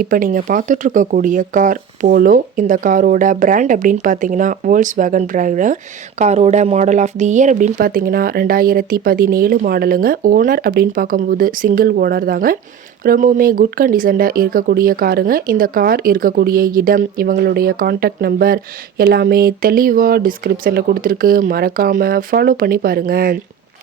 இப்போ நீங்கள் பார்த்துட்ருக்கக்கூடிய car polo இந்த காரோட பிராண்ட் அப்படின்னு பார்த்தீங்கன்னா வேர்ல்ட்ஸ் வேகன் பிராண்டு காரோட மாடல் ஆஃப் தி இயர் அப்படின்னு பார்த்தீங்கன்னா ரெண்டாயிரத்தி பதினேழு மாடலுங்க. ஓனர் அப்படின்னு பார்க்கும்போது சிங்கிள் ஓனர் தாங்க. ரொம்பவுமே குட் கண்டிஷனில் இருக்கக்கூடிய காருங்க. இந்த கார் இருக்கக்கூடிய இடம் இவங்களுடைய காண்டாக்ட் நம்பர் எல்லாமே தெளிவாக டிஸ்கிரிப்ஷனில் கொடுத்துருக்கு. மறக்காமல் ஃபாலோ பண்ணி பாருங்கள்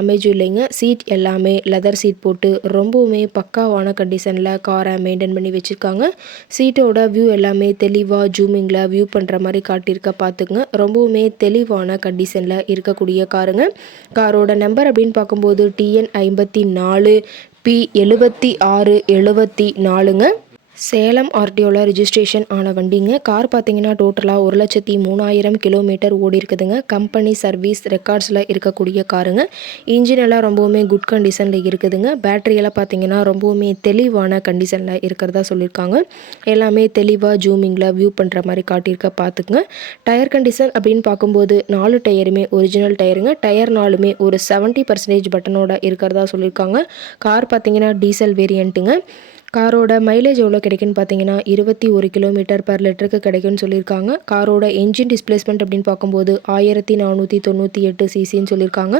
டேமேஜும் இல்லைங்க சீட் எல்லாமே லெதர் சீட் போட்டு ரொம்பவுமே பக்காவான கண்டிஷனில் காரை மெயின்டைன் பண்ணி வச்சுருக்காங்க. சீட்டோட வியூ எல்லாமே தெளிவாக ஜூமிங்கில் வியூ பண்ணுற மாதிரி காட்டியிருக்க பார்த்துக்குங்க. ரொம்பவுமே தெளிவான கண்டிஷனில் இருக்கக்கூடிய காருங்க காரோட நம்பர் அப்படின்னு பார்க்கும்போது டிஎன் ஐம்பத்தி நாலு பி எழுபத்தி ஆறு எழுபத்தி நாலுங்க. சேலம் ஆர்டிஓவில் ரிஜிஸ்ட்ரேஷன் ஆன வண்டிங்க. கார் பார்த்தீங்கன்னா டோட்டலாக ஒரு லட்சத்தி மூணாயிரம் கிலோமீட்டர் ஓடி இருக்குதுங்க. கம்பெனி சர்வீஸ் ரெக்கார்ட்ஸில் இருக்கக்கூடிய காருங்க. இன்ஜின் எல்லாம் ரொம்பவுமே குட் கண்டிஷனில் இருக்குதுங்க. பேட்டரியெல்லாம் பார்த்தீங்கன்னா ரொம்பவுமே தெளிவான கண்டிஷனில் இருக்கிறதா சொல்லியிருக்காங்க. எல்லாமே தெளிவாக ஜூமிங்கில் வியூ பண்ணுற மாதிரி காட்டியிருக்க பார்த்துக்குங்க டயர் கண்டிஷன் அப்படின்னு பார்க்கும்போது நாலு டயருமே ஒரிஜினல் டயருங்க டயர் நாலுமே ஒரு செவன்ட்டி பர்சன்டேஜ் பட்டனோட இருக்கிறதா சொல்லியிருக்காங்க. கார் பார்த்தீங்கன்னா டீசல் வேரியண்ட்டுங்க காரோட மைலேஜ் எவ்வளோ கிடைக்குன்னு பார்த்தீங்கன்னா இருபத்தி ஒரு கிலோமீட்டர் பர் லிட்டருக்கு கிடைக்குன்னு சொல்லியிருக்காங்க. காரோட என்ஜின் டிஸ்பிளேஸ்மெண்ட் அப்படின்னு பார்க்கும்போது ஆயிரத்தி நானூற்றி தொண்ணூற்றி எட்டு சிசின்னு சொல்லியிருக்காங்க.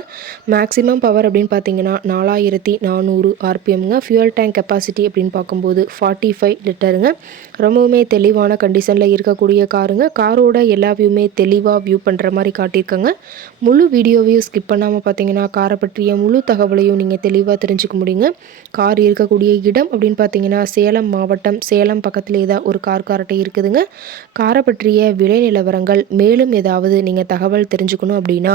மேக்ஸிமம் பவர் அப்படின்னு பார்த்தீங்கன்னா நாலாயிரத்தி நானூறு ஆர்பிஎம்ங்க ஃபியூல் டேங்க் கெப்பாசிட்டி அப்படின்னு பார்க்கும்போது ஃபார்ட்டி ஃபைவ் லிட்டருங்க ரொம்பவுமே தெளிவான கண்டிஷனில் இருக்கக்கூடிய காருங்க காரோட எல்லா வியூமே தெளிவாக வியூ பண்ணுற மாதிரி காட்டியிருக்காங்க. முழு வீடியோவையும் ஸ்கிப் பண்ணாமல் பார்த்தீங்கன்னா காரை பற்றிய முழு தகவலையும் நீங்கள் தெளிவாக தெரிஞ்சுக்க முடியுங்க. கார் இருக்கக்கூடிய இடம் அப்படின்னு பார்த்தீங்கன்னா பார்த்தீங்கன்னா சேலம் மாவட்டம் சேலம் பக்கத்திலே தான் ஒரு கார் காரட்டை இருக்குதுங்க. காரை பற்றிய விலை நிலவரங்கள் மேலும் ஏதாவது நீங்கள் தகவல் தெரிஞ்சுக்கணும் அப்படின்னா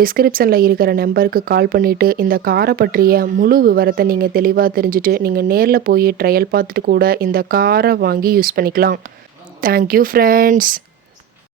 டிஸ்கிரிப்ஷனில் இருக்கிற நம்பருக்கு கால் பண்ணிவிட்டு இந்த காரை பற்றிய முழு விவரத்தை நீங்கள் தெளிவாக தெரிஞ்சுட்டு நீங்கள் நேரில் போய் ட்ரையல் பார்த்துட்டு கூட இந்த காரை வாங்கி யூஸ் பண்ணிக்கலாம். Thank you friends